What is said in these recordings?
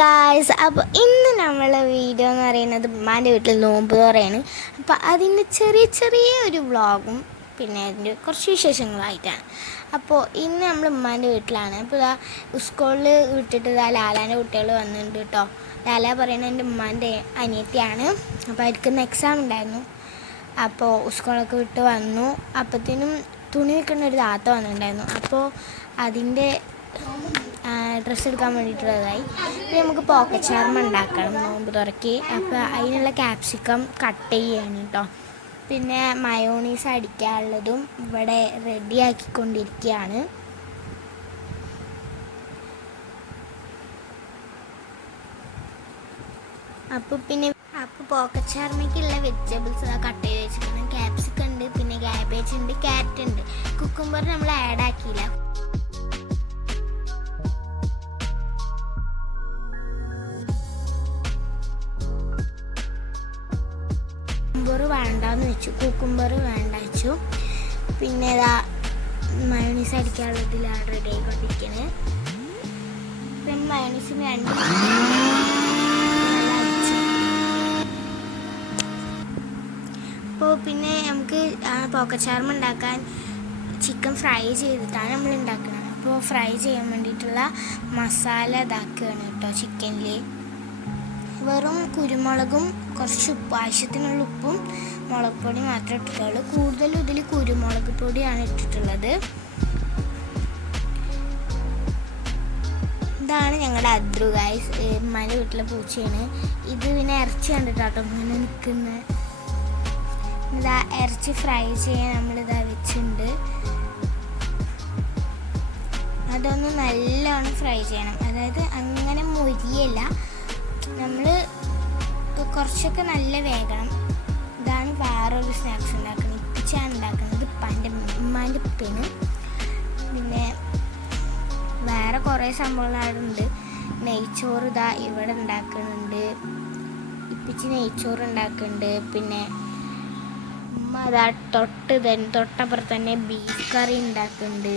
Guys അപ്പോൾ ഇന്ന് നമ്മളെ വീഡിയോ എന്ന് പറയുന്നത് ഉമ്മാന്റെ വീട്ടിൽ നോമ്പ് തുറയാണ്. അപ്പോൾ അതിന്റെ ചെറിയ ചെറിയ ഒരു വ്ളോഗും പിന്നെ അതിന്റെ കുറച്ച് വിശേഷങ്ങളായിട്ടാണ്. അപ്പോൾ ഇന്ന് നമ്മൾ ഉമ്മാന്റെ വീട്ടിലാണ്. അപ്പോൾ ഇതാ സ്കൂളിൽ വിട്ടിട്ട് ഇതാ ലാലാന്റെ കുട്ടികൾ വന്നിട്ടുണ്ട് കേട്ടോ ലാല പറയുന്നത് എന്റെ ഉമ്മാന്റെ അനിയത്തിയാണ്. അപ്പോൾ അവർക്കിന്ന് എക്സാം ഉണ്ടായിരുന്നു. അപ്പോൾ സ്കൂളൊക്കെ വിട്ട് വന്നു. അപ്പോഴത്തേനും തുണി വെക്കുന്ന ഒരു താത്ത വന്നിട്ടുണ്ടായിരുന്നു. അപ്പോൾ അതിന്റെ ഡ്രസ്സ് എടുക്കാൻ വേണ്ടിയിട്ടുള്ളതായി. പിന്നെ നമുക്ക് പോക്കറ്റ് ചാർമ ഉണ്ടാക്കണം നോമ്പ് തുറക്കി. അപ്പോൾ അതിനുള്ള ക്യാപ്സിക്കം കട്ട് ചെയ്യാണ് കേട്ടോ പിന്നെ മയോണീസ് അടിക്കാനുള്ളതും ഇവിടെ റെഡി ആക്കിക്കൊണ്ടിരിക്കുകയാണ് അപ്പോൾ പിന്നെ അപ്പോൾ പോക്കറ്റ് ചാർമയ്ക്കുള്ള വെജിറ്റബിൾസ് കട്ട് ചെയ്ത് വെച്ചിട്ടുണ്ട് ക്യാപ്സിക്കം ഉണ്ട് പിന്നെ ക്യാബേജ് ഉണ്ട് ക്യാരറ്റ് ഉണ്ട്. കുക്കുംബർ നമ്മൾ ആഡ് ആക്കിയില്ല. കുക്കുംബർ വേണ്ടാന്ന് വെച്ചു. കുക്കുംബർ വേണ്ട വെച്ചു. പിന്നെ ഇതാ മയോണീസ് അടിക്കാനുള്ളതിലാണ് റെഡി ആയിക്കൊണ്ടിരിക്കുന്നത് പിന്നെ മയോണീസിന് രണ്ട് അപ്പോൾ പിന്നെ നമുക്ക് പോക്കറ്റ് ചാർമ ഉണ്ടാക്കാൻ ചിക്കൻ ഫ്രൈ ചെയ്തിട്ടാണ് നമ്മൾ ഉണ്ടാക്കുന്നത് അപ്പോൾ ഫ്രൈ ചെയ്യാൻ വേണ്ടിയിട്ടുള്ള മസാല ഇതാക്കുകയാണ് കേട്ടോ ചിക്കനിൽ വെറും കുരുമുളകും കുറച്ച് ഉപ്പ് ആവശ്യത്തിനുള്ള ഉപ്പും മുളകുപൊടി മാത്രമേ ഇട്ടിട്ടുള്ളൂ. കൂടുതലും ഇതിൽ കുരുമുളക് പൊടിയാണ് ഇട്ടിട്ടുള്ളത്. ഇതാണ് ഞങ്ങളുടെ അദ്രു ഗായ്സ് ഉമ്മാന്റെ വീട്ടിലെ പൂച്ചയാണ്. ഇത് പിന്നെ ഇറച്ചി കണ്ടിട്ടാട്ടോ ഇങ്ങനെ നിൽക്കുന്നത് ഇതാ ഇറച്ചി ഫ്രൈ ചെയ്യാൻ നമ്മളിതാ വെച്ചിട്ടുണ്ട് അതൊന്ന് നല്ലോണം ഫ്രൈ ചെയ്യണം. അതായത് അങ്ങനെ മൊരിയല്ല. കുറച്ചൊക്കെ നല്ല വേഗണം ഇതാണ് വേറൊരു സ്നാക്സ് ഉണ്ടാക്കുന്നത്. ഇപ്പിച്ചാണ് ഉണ്ടാക്കുന്നത് ഇപ്പാന്റെ ഉമ്മാന്റെ ഉപ്പിന് പിന്നെ വേറെ കുറേ സംഭവങ്ങളുണ്ട് നെയ്ച്ചോറ് ഇതാ ഇവിടെ ഉണ്ടാക്കുന്നുണ്ട്. ഇപ്പിച്ച് നെയ്ച്ചോറ് ഉണ്ടാക്കുന്നുണ്ട്. പിന്നെ ഉമ്മ അതാ തൊട്ട് തന്നെ തൊട്ടപ്പുറത്ത് തന്നെ ബീഫ് കറി ഉണ്ടാക്കുന്നുണ്ട്.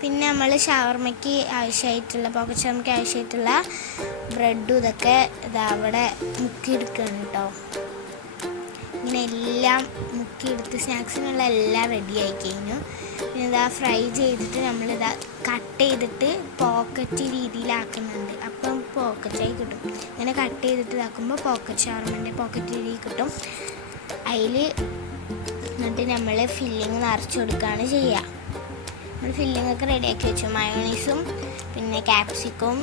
പിന്നെ നമ്മൾ ഷവർമ്മയ്ക്ക് ആവശ്യമായിട്ടുള്ള പോക്കറ്റ് ഷവർമ്മയ്ക്ക് ആവശ്യമായിട്ടുള്ള ബ്രെഡും ഇതൊക്കെ ഇതാ അവിടെ മുക്കിയെടുക്കുകയാണ് കേട്ടോ ഇങ്ങനെ എല്ലാം മുക്കിയെടുത്ത് സ്നാക്സിനുള്ള എല്ലാം റെഡി ആയി കഴിഞ്ഞു. പിന്നെ ഇതാ ഫ്രൈ ചെയ്തിട്ട് നമ്മളിതാ കട്ട് ചെയ്തിട്ട് പോക്കറ്റ് രീതിയിലാക്കുന്നുണ്ട്. അപ്പം പോക്കറ്റായി കിട്ടും. ഇങ്ങനെ കട്ട് ചെയ്തിട്ട് ഇതാക്കുമ്പോൾ പോക്കറ്റ് ഷവർമ്മന്റെ പോക്കറ്റ് രീതി കിട്ടും. അതിൽ എന്നിട്ട് നമ്മൾ ഫില്ലിങ് നിറച്ച് കൊടുക്കുകയാണ് ചെയ്യുക. നമ്മൾ ഫില്ലിംഗ് ഒക്കെ റെഡിയാക്കി വെച്ചു. മയോണീസും പിന്നെ ക്യാപ്സിക്കും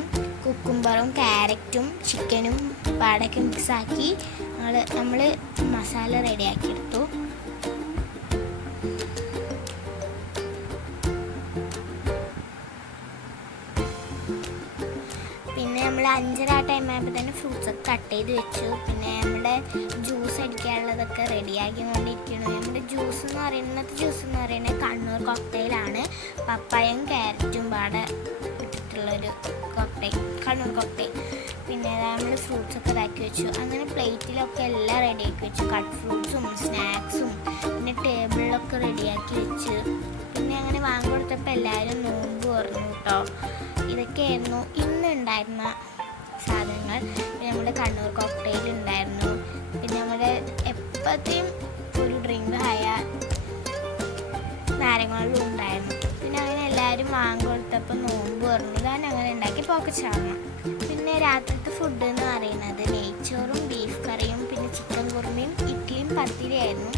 കുക്കുംബറും ക്യാരറ്റും ചിക്കനും പാടൊക്കെ മിക്സാക്കി നമ്മൾ നമ്മൾ മസാല റെഡിയാക്കി എടുത്തു. അഞ്ചര ആ ടൈം ആയപ്പോൾ തന്നെ ഫ്രൂട്ട്സ് ഒക്കെ കട്ട് ചെയ്ത് വെച്ചു. പിന്നെ നമ്മുടെ ജ്യൂസ് അടിക്കാനുള്ളതൊക്കെ റെഡിയാക്കിക്കൊണ്ടിരിക്കുന്നു നമ്മുടെ ജ്യൂസ് എന്ന് പറയുന്നത് ജ്യൂസ് എന്ന് പറയുന്നത് കണ്ണൂർ കോക്ടെയിലാണ് പപ്പായും ക്യാരറ്റും പാടെ ഇട്ടിട്ടുള്ളൊരു കോക്ടെയിൽ കണ്ണൂർ കോക്ടെയിൽ പിന്നെ നമ്മൾ ഫ്രൂട്ട്സ് ഒക്കെ ഇതാക്കി വെച്ചു. അങ്ങനെ പ്ലേറ്റിലൊക്കെ എല്ലാം റെഡിയാക്കി വെച്ചു. കട്ട് ഫ്രൂട്ട്സും സ്നാക്സും പിന്നെ ടേബിളിലൊക്കെ റെഡിയാക്കി വെച്ച്. പിന്നെ അങ്ങനെ വാങ്ങി കൊടുത്തപ്പോൾ എല്ലാവരും നോമ്പ് പറഞ്ഞു കേട്ടോ ഇതൊക്കെയായിരുന്നു. ഇന്ന് ഉണ്ടായിരുന്ന സാധനങ്ങൾ. പിന്നെ നമ്മുടെ കണ്ണൂർ കോക്ടെയിൽ ഉണ്ടായിരുന്നു. പിന്നെ നമ്മുടെ എപ്പോഴത്തെയും ഒരു ഡ്രിങ്ക് ആയ നാരങ്ങളും ഉണ്ടായിരുന്നു. പിന്നെ അങ്ങനെ എല്ലാവരും വാങ്ങി കൊടുത്തപ്പോൾ നോമ്പ് പറഞ്ഞു ഞാൻ അങ്ങനെ ഉണ്ടാക്കി പോക്കറ്റ് ചാർന്നു. പിന്നെ രാത്രിത്തെ ഫുഡ് എന്ന് പറയുന്നത് നെയ്ച്ചോറും ബീഫ് കറിയും പിന്നെ ചിക്കൻ കുറുമയും ഇഡ്ഡലിയും പത്തിരിയായിരുന്നു.